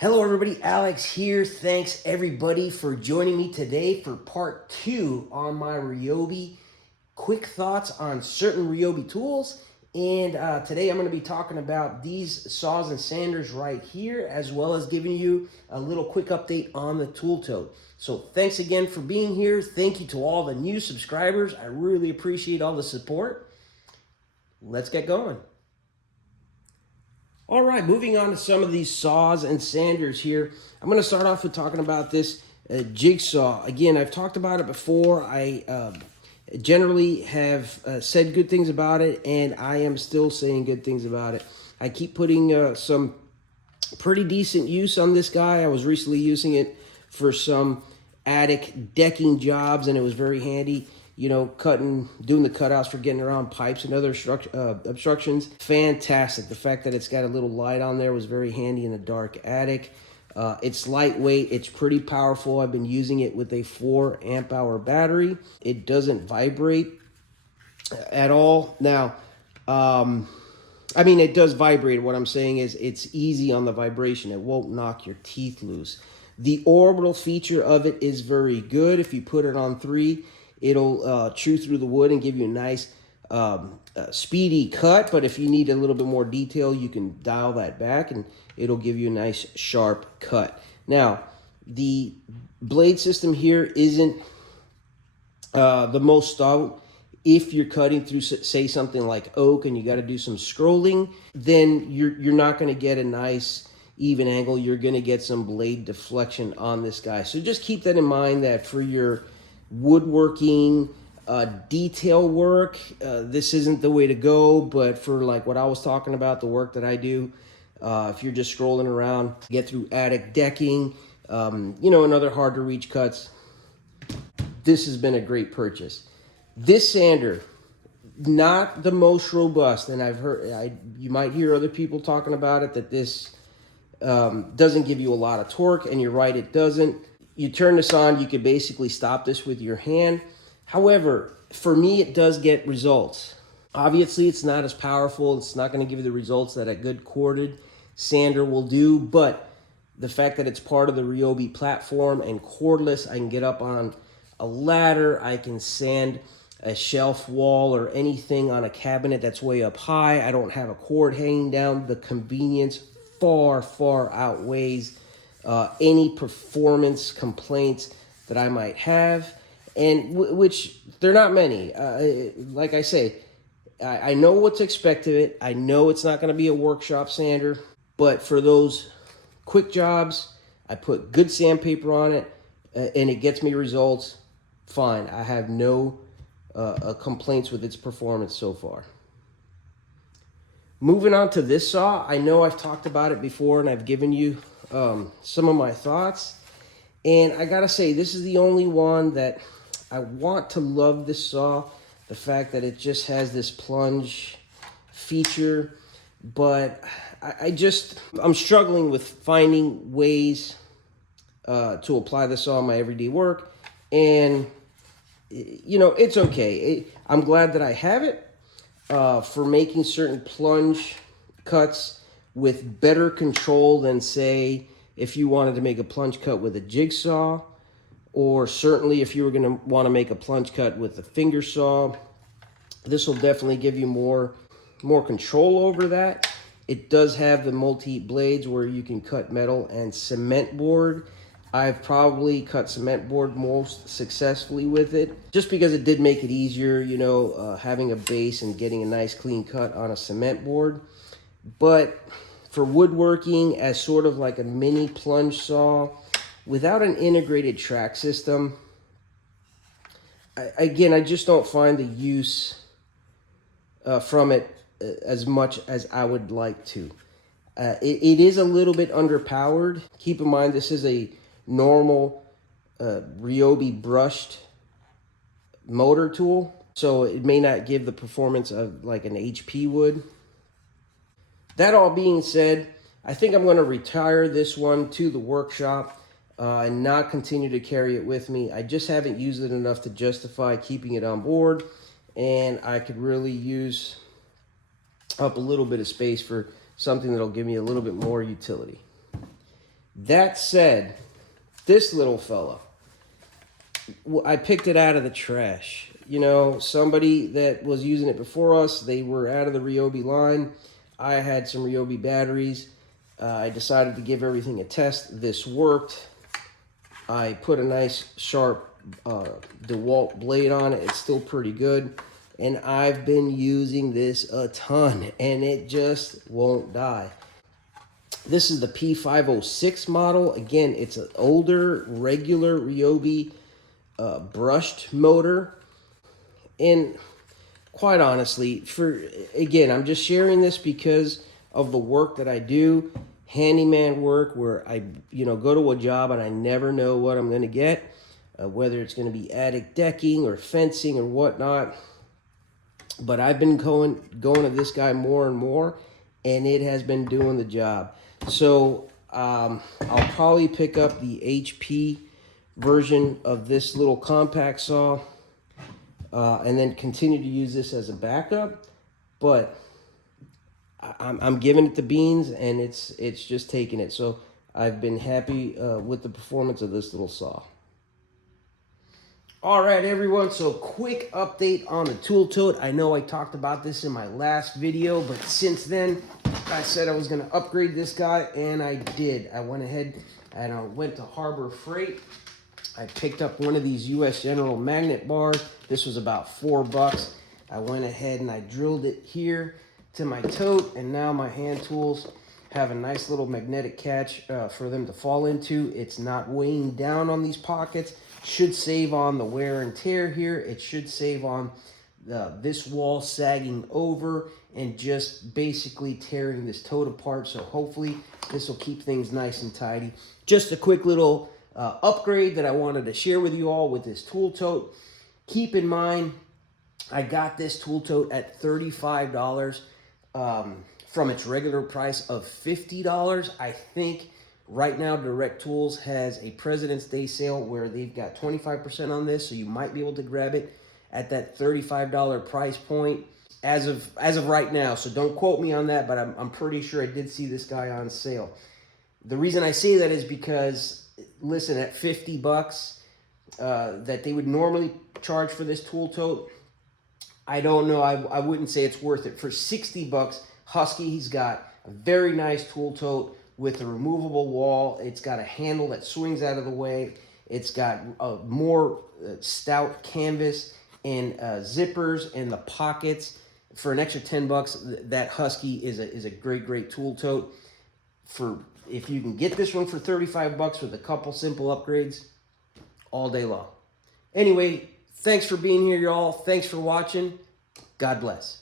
Hello everybody, Alex here. Thanks everybody for joining me today for part 2 on my Ryobi. Quick thoughts on certain Ryobi tools. And today I'm going to be talking about these saws and sanders right here, as well as giving you a little quick update on the tool tote. So thanks again for being here. Thank you to all the new subscribers. I really appreciate all the support. Let's get going. All right, moving on to some of these saws and sanders here. I'm going to start off with talking about this Jigsaw. Again, I've talked about it before. I generally have said good things about it, and I am still saying good things about it. I keep putting some pretty decent use on this guy. I was recently using it for some attic decking jobs, and it was very handy. You know, doing the cutouts for getting around pipes and other obstructions. Fantastic. The fact that it's got a little light on there was very handy in a dark attic. It's lightweight. It's pretty powerful. I've been using it with a 4 amp hour battery. It doesn't vibrate at all. Now, I mean, it does vibrate. What I'm saying is it's easy on the vibration. It won't knock your teeth loose. The orbital feature of it is very good. If you put it on 3, it'll chew through the wood and give you a nice speedy cut. But if you need a little bit more detail, you can dial that back and it'll give you a nice sharp cut. Now, the blade system here isn't the most stout. If you're cutting through, say, something like oak and you got to do some scrolling, then you're not going to get a nice even angle. You're going to get some blade deflection on this guy. So just keep that in mind, that for your woodworking, detail work, this isn't the way to go. But for like what I was talking about, the work that I do, if you're just scrolling around, get through attic decking, you know, and other hard to reach cuts, this has been a great purchase. This sander, not the most robust, and I've heard, you might hear other people talking about it, that this doesn't give you a lot of torque, and you're right, it doesn't. You turn this on, you could basically stop this with your hand. However, for me, it does get results. Obviously, it's not as powerful. It's not going to give you the results that a good corded sander will do, but the fact that it's part of the Ryobi platform and cordless, I can get up on a ladder, I can sand a shelf wall or anything on a cabinet that's way up high. I don't have a cord hanging down. The convenience far, far outweighs any performance complaints that I might have, and which they're not many. Like I say, I know what to expect of it. I know it's not going to be a workshop sander, but for those quick jobs, I put good sandpaper on it, and it gets me results. Fine. I have no complaints with its performance so far. Moving on to this saw, I know I've talked about it before, and I've given you some of my thoughts, and I gotta say, this is the only one that I want to love. This saw, the fact that it just has this plunge feature, but I'm struggling with finding ways to apply this saw in my everyday work, and you know, it's okay. I'm glad that I have it for making certain plunge cuts with better control than, say, if you wanted to make a plunge cut with a jigsaw, or certainly if you were going to want to make a plunge cut with a finger saw. This will definitely give you more control over that. It does have the multi blades where you can cut metal and cement board. I've probably cut cement board most successfully with it, just because it did make it easier, you know, having a base and getting a nice clean cut on a cement board. But for woodworking, as sort of like a mini plunge saw, without an integrated track system, I just don't find the use from it as much as I would like to. It is a little bit underpowered. Keep in mind, this is a normal Ryobi brushed motor tool, so it may not give the performance of like an HP would. That all being said, I think I'm going to retire this one to the workshop and not continue to carry it with me. I just haven't used it enough to justify keeping it on board, and I could really use up a little bit of space for something that'll give me a little bit more utility. That said, this little fella, I picked it out of the trash. You know, somebody that was using it before us, they were out of the Ryobi line. I had some Ryobi batteries. I decided to give everything a test. This worked. I put a nice sharp DeWalt blade on it. It's still pretty good. And I've been using this a ton, and it just won't die. This is the P506 model. Again, it's an older, regular Ryobi brushed motor. And quite honestly, again, I'm just sharing this because of the work that I do, handyman work, where I go to a job and I never know what I'm going to get, whether it's going to be attic decking or fencing or whatnot. But I've been going to this guy more and more, and it has been doing the job. So I'll probably pick up the HP version of this little compact saw. And then continue to use this as a backup, but I'm giving it the beans, and it's just taking it. So I've been happy with the performance of this little saw. All right, everyone. So quick update on the tool tote. I know I talked about this in my last video, but since then I said I was going to upgrade this guy, and I did. I went ahead and I went to Harbor Freight. I picked up one of these US General magnet bars. This was about $4. I went ahead and I drilled it here to my tote, and now my hand tools have a nice little magnetic catch for them to fall into. It's not weighing down on these pockets. Should save on the wear and tear here. It should save on this wall sagging over and just basically tearing this tote apart. So hopefully this will keep things nice and tidy. Just a quick little upgrade that I wanted to share with you all with this tool tote. Keep in mind, I got this tool tote at $35 from its regular price of $50. I think right now Direct Tools has a President's Day sale where they've got 25% on this, so you might be able to grab it at that $35 price point as of right now. So don't quote me on that, but I'm pretty sure I did see this guy on sale. The reason I say that is because, listen, at $50 that they would normally charge for this tool tote, I don't know. I wouldn't say it's worth it. For $60, Husky, he's got a very nice tool tote with a removable wall. It's got a handle that swings out of the way. It's got more stout canvas and zippers in the pockets. For an extra $10, that Husky is a great tool tote. If you can get this one for $35 with a couple simple upgrades, all day long. Anyway, thanks for being here, y'all. Thanks for watching. God bless.